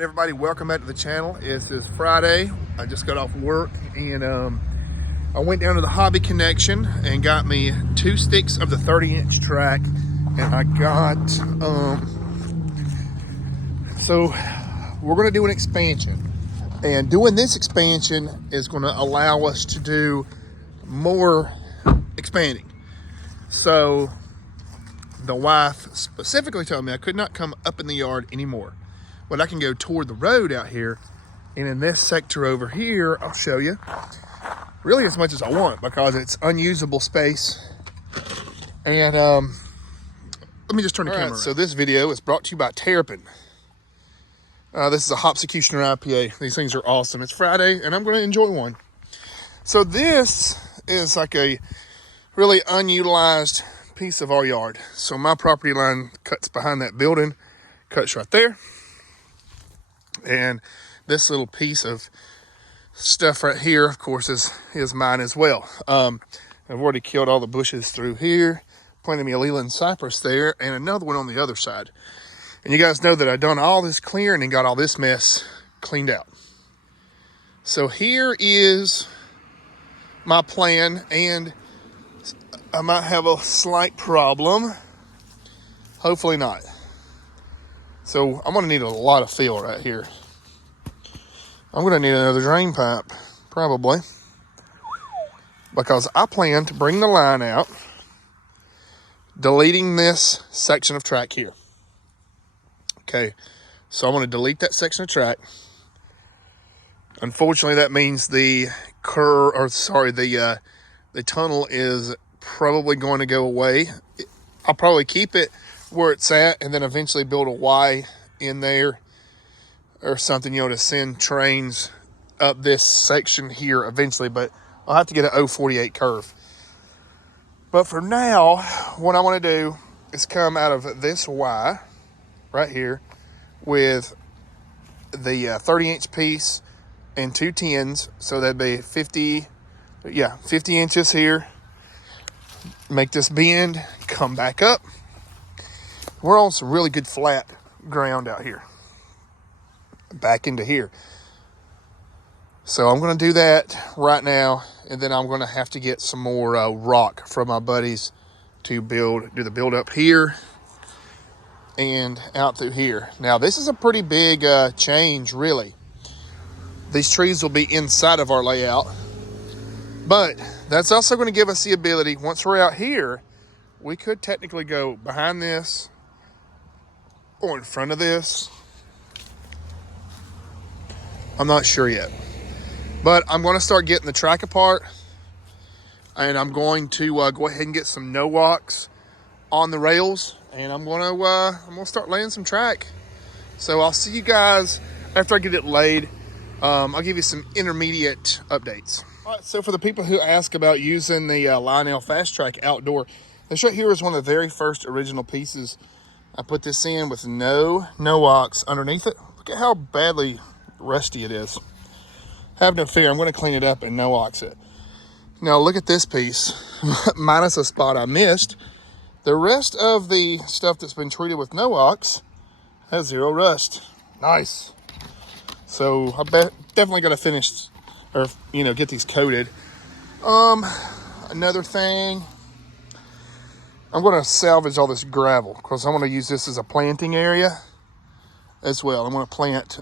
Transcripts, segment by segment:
Everybody, welcome back to the channel. This is Friday. I just got off work and I went down to the Hobby Connection and got me 2 sticks of the 30-inch track, and I got so we're going to do an expansion, and doing this expansion is going to allow us to do more expanding. So the wife specifically told me I could not come up in the yard anymore, but I can go toward the road out here, and in this sector over here, I'll show you really as much as I want because it's unusable space. And let me just turn the camera around. So this video is brought to you by Terrapin. This is a Hopsecutioner IPA. These things are awesome. It's Friday, and I'm going to enjoy one. So this is like a really unutilized piece of our yard. So my property line cuts behind that building, cuts right there. And this little piece of stuff right here, of course, is mine as well. I've already killed all the bushes through here, planted me a Leland cypress there, and another one on the other side. And you guys know that I've done all this clearing and got all this mess cleaned out. So here is my plan, and I might have a slight problem. Hopefully not. So I'm gonna need a lot of fill right here. I'm gonna need another drain pipe, probably, because I plan to bring the line out, deleting this section of track here. Okay, so I'm gonna delete that section of track. Unfortunately, that means the tunnel is probably going to go away. I'll probably keep it where it's at and then eventually build a Y in there or something, to send trains up this section here eventually, but I'll have to get an 048 curve. But for now, what I want to do is come out of this Y right here with the 30-inch piece and 2 10s, so that'd be 50 inches here. Make this bend, come back up. We're on some really good flat ground out here. Back into here. So I'm going to do that right now, and then I'm going to have to get some more rock from my buddies to do the build up here and out through here. Now this is a pretty big change, really. These trees will be inside of our layout, but that's also going to give us the ability, once we're out here, we could technically go behind this or in front of this. I'm not sure yet, but I'm going to start getting the track apart, and I'm going to go ahead and get some no-walks on the rails, and I'm going to start laying some track. So I'll see you guys after I get it laid. I'll give you some intermediate updates. All right, so for the people who ask about using the Lionel Fast Track outdoor, this right here is one of the very first original pieces. I put this in with no walks underneath it. Look at how badly rusty it is. Have no fear, I'm going to clean it up and no-ox it. Now look at this piece, minus a spot I missed. The rest of the stuff that's been treated with no-ox has 0 rust. Nice. So I definitely got to finish, or get these coated. Another thing, I'm going to salvage all this gravel because I want to use this as a planting area as well. I'm going to plant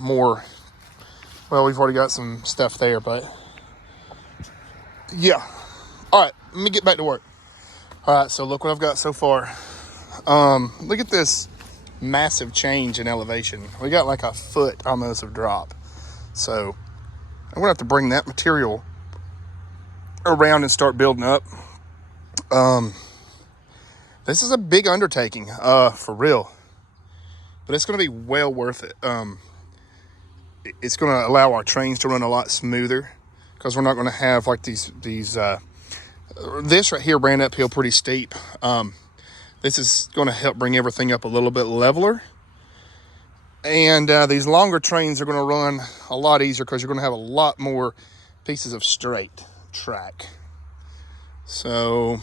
more. Well, we've already got some stuff there, but yeah. All right, let me get back to work. All right, so look what I've got so far. Look at this massive change in elevation. We got like a foot almost of drop. So I'm gonna have to bring that material around and start building up. This is a big undertaking, for real. But it's going to be well worth it. It's going to allow our trains to run a lot smoother because we're not going to have like these. This right here ran uphill pretty steep. This is going to help bring everything up a little bit leveler. And these longer trains are going to run a lot easier because you're going to have a lot more pieces of straight track. So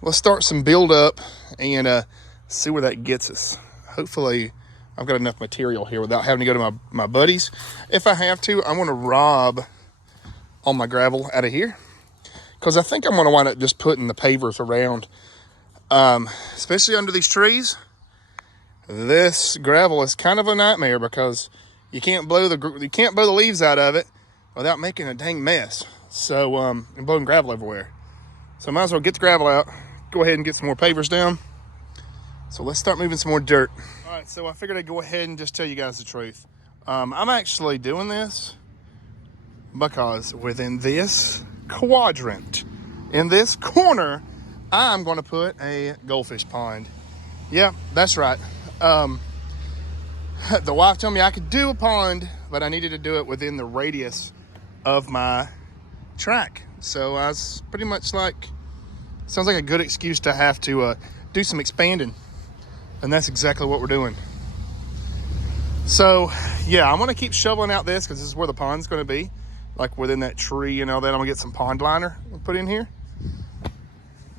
let's start some build up and see where that gets us. hopefully I've got enough material here without having to go to my buddies. If I have to, I'm going to rob all my gravel out of here, because I think I'm going to wind up just putting the pavers around, especially under these trees. This gravel is kind of a nightmare because you can't blow the leaves out of it without making a dang mess. So and blowing gravel everywhere. So I might as well get the gravel out, go ahead and get some more pavers down. So let's start moving some more dirt. All right, so I figured I'd go ahead and just tell you guys the truth. I'm actually doing this because within this quadrant, in this corner, I'm going to put a goldfish pond. Yeah, that's right. The wife told me I could do a pond, but I needed to do it within the radius of my track. So I was pretty much like, sounds like a good excuse to have to do some expanding. And that's exactly what we're doing. So yeah, I'm going to keep shoveling out this because this is where the pond's going to be. Like within that tree and all that, I'm going to get some pond liner and put in here.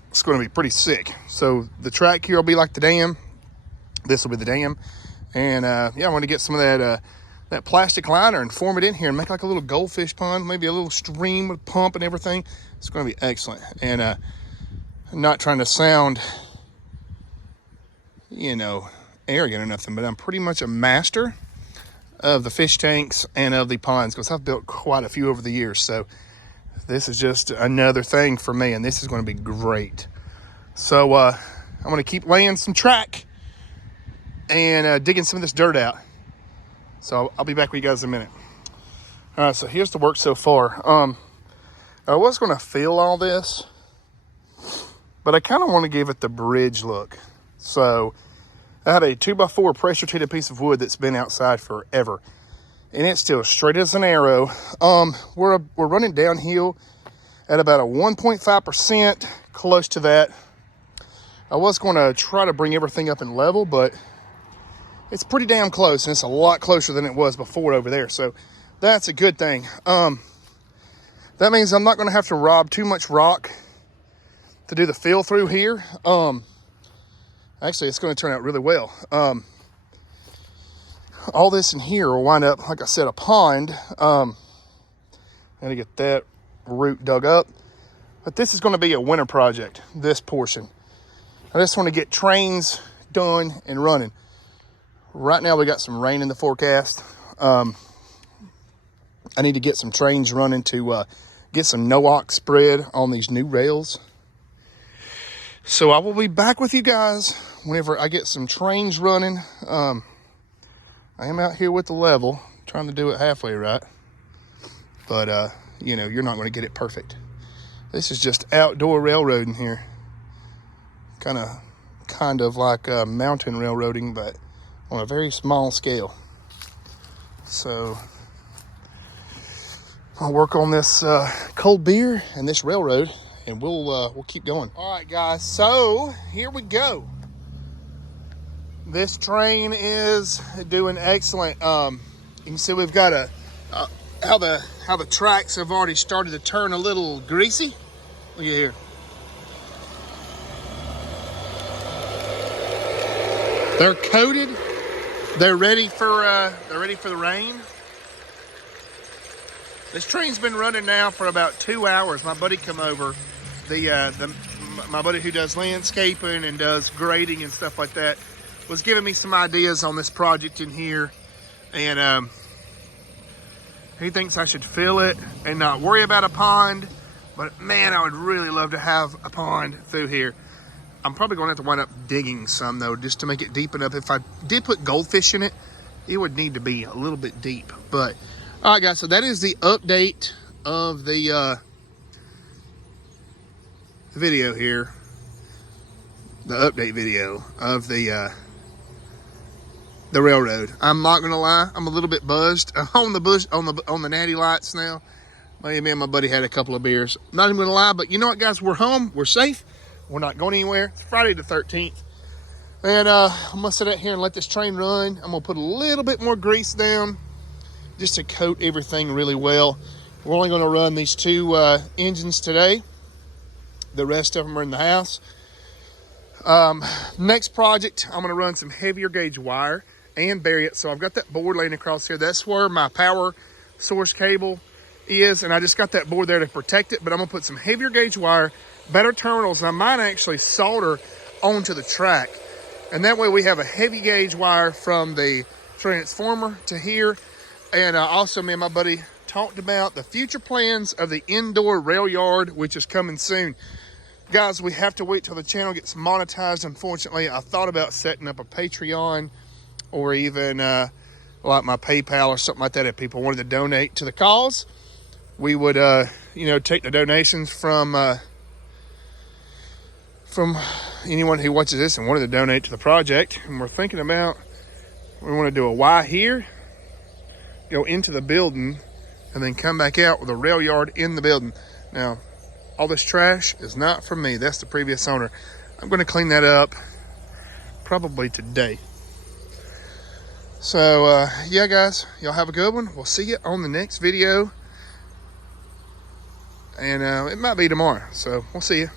It's going to be pretty sick. So the track here will be like the dam. This will be the dam. And yeah, I'm going to get some of that plastic liner and form it in here and make like a little goldfish pond, maybe a little stream with a pump and everything. It's going to be excellent. And I'm not trying to sound, arrogant or nothing, but I'm pretty much a master of the fish tanks and of the ponds because I've built quite a few over the years. So this is just another thing for me, and this is going to be great. So I'm going to keep laying some track and digging some of this dirt out. So I'll be back with you guys in a minute. All right, so here's the work so far. I was going to fill all this, but I kind of want to give it the bridge look. So I had a 2x4 pressure treated piece of wood that's been outside forever, and it's still straight as an arrow. We're running downhill at about a 1.5%, close to that. I was going to try to bring everything up in level, but it's pretty damn close, and it's a lot closer than it was before over there. So that's a good thing. That means I'm not going to have to rob too much rock to do the fill through here. Actually, it's going to turn out really well. All this in here will wind up, like I said, a pond. Got to get that root dug up. But this is going to be a winter project, this portion. I just want to get trains done and running. Right now, we got some rain in the forecast. I need to get some trains running to get some NOAC spread on these new rails. So I will be back with you guys whenever I get some trains running. I am out here with the level, trying to do it halfway right. But, you're not going to get it perfect. This is just outdoor railroading here. Kind of like mountain railroading, but on a very small scale. So I'll work on this cold beer and this railroad, and we'll keep going. All right, guys, so here we go. This train is doing excellent. You can see we've got how the tracks have already started to turn a little greasy. Look at here. They're coated. They're ready for the rain. This train's been running now for about 2 hours. My buddy come over, my buddy who does landscaping and does grading and stuff like that, was giving me some ideas on this project in here, and he thinks I should fill it and not worry about a pond. But man, I would really love to have a pond through here. I'm probably going to have to wind up digging some though, just to make it deep enough. If I did put goldfish in it, it would need to be a little bit deep. But all right, guys, so that is the update of the video here. The update video of the railroad. I'm not gonna lie, I'm a little bit buzzed on the natty lights now. Me and my buddy had a couple of beers. Not even gonna lie, but you know what, guys? We're home. We're safe. We're not going anywhere. It's Friday the 13th. And I'm gonna sit out here and let this train run. I'm gonna put a little bit more grease down just to coat everything really well. We're only gonna run these two engines today. The rest of them are in the house. Next project, I'm going to run some heavier gauge wire and bury it. So I've got that board laying across here. That's where my power source cable is, and I just got that board there to protect it. But I'm going to put some heavier gauge wire, better terminals, and I might actually solder onto the track. And that way we have a heavy gauge wire from the transformer to here. And also me and my buddy talked about the future plans of the indoor rail yard, which is coming soon. Guys, we have to wait till the channel gets monetized. Unfortunately, I thought about setting up a Patreon or even like my PayPal or something like that. If people wanted to donate to the cause, we would, take the donations from anyone who watches this and wanted to donate to the project. And we're thinking about, we want to do a Y here, go into the building, and then come back out with a rail yard in the building. Now, all this trash is not from me. That's the previous owner. I'm going to clean that up probably today. So, yeah, guys, y'all have a good one. We'll see you on the next video. And it might be tomorrow. So, we'll see you.